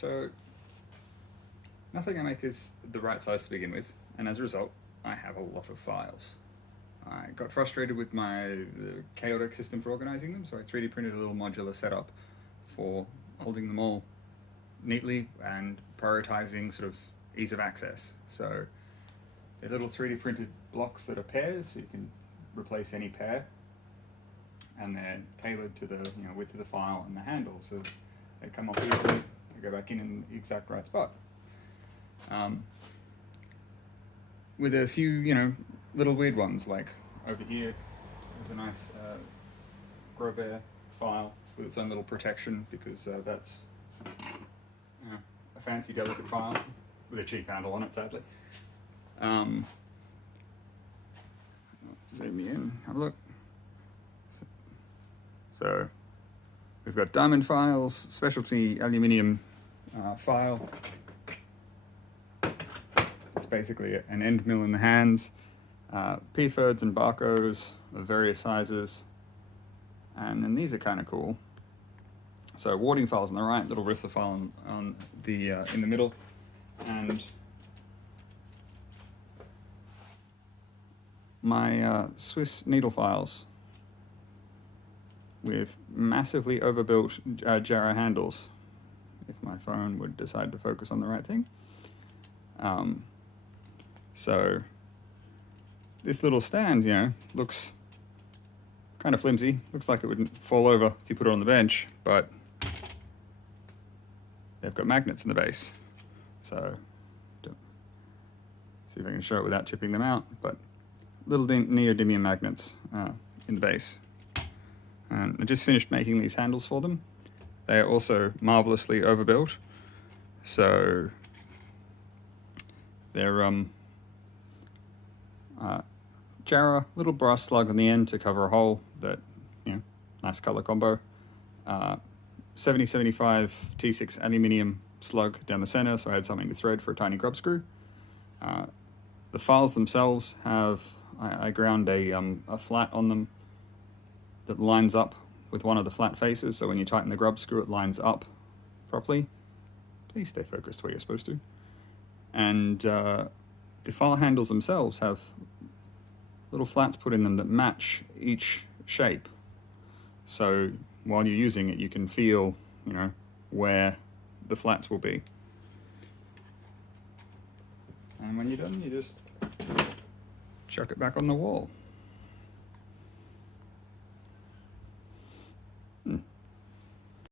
So nothing I make is the right size to begin with, and as a result, I have a lot of files. I got frustrated with my chaotic system for organizing them, so I 3D printed a little modular setup for holding them all neatly and prioritizing sort of ease of access. So they're little 3D printed blocks that are pairs, so you can replace any pair, and they're tailored to the width of the file and the handle, so they come off easily, they go back in the exact right spot. With a few, little weird ones, like over here, there's a nice Grow Bear file with its own little protection, because that's a fancy, delicate file with a cheap handle on it, sadly. Zoom in, have a look. So we've got diamond files, specialty aluminium file. It's basically an end mill in the hands. P-ferds and barcodes of various sizes. And then these are kind of cool. So warding files on the right, little Riffler file on the in the middle, and my Swiss needle files with massively overbuilt Jarrah handles, if my phone would decide to focus on the right thing. So this little stand, looks kind of flimsy. Looks like it wouldn't fall over if you put it on the bench, but they've got magnets in the base. So see if I can show it without tipping them out, but little neodymium magnets in the base. And I just finished making these handles for them. They are also marvelously overbuilt. So they're Jarrah, little brass slug on the end to cover a hole, that, nice color combo. 7075 T6 aluminium slug down the center, so I had something to thread for a tiny grub screw. The files themselves have, I ground a flat on them that lines up with one of the flat faces, so when you tighten the grub screw, it lines up properly. Please stay focused where you're supposed to. And the file handles themselves have little flats put in them that match each shape. So while you're using it, you can feel, where the flats will be. And when you're done, you just chuck it back on the wall.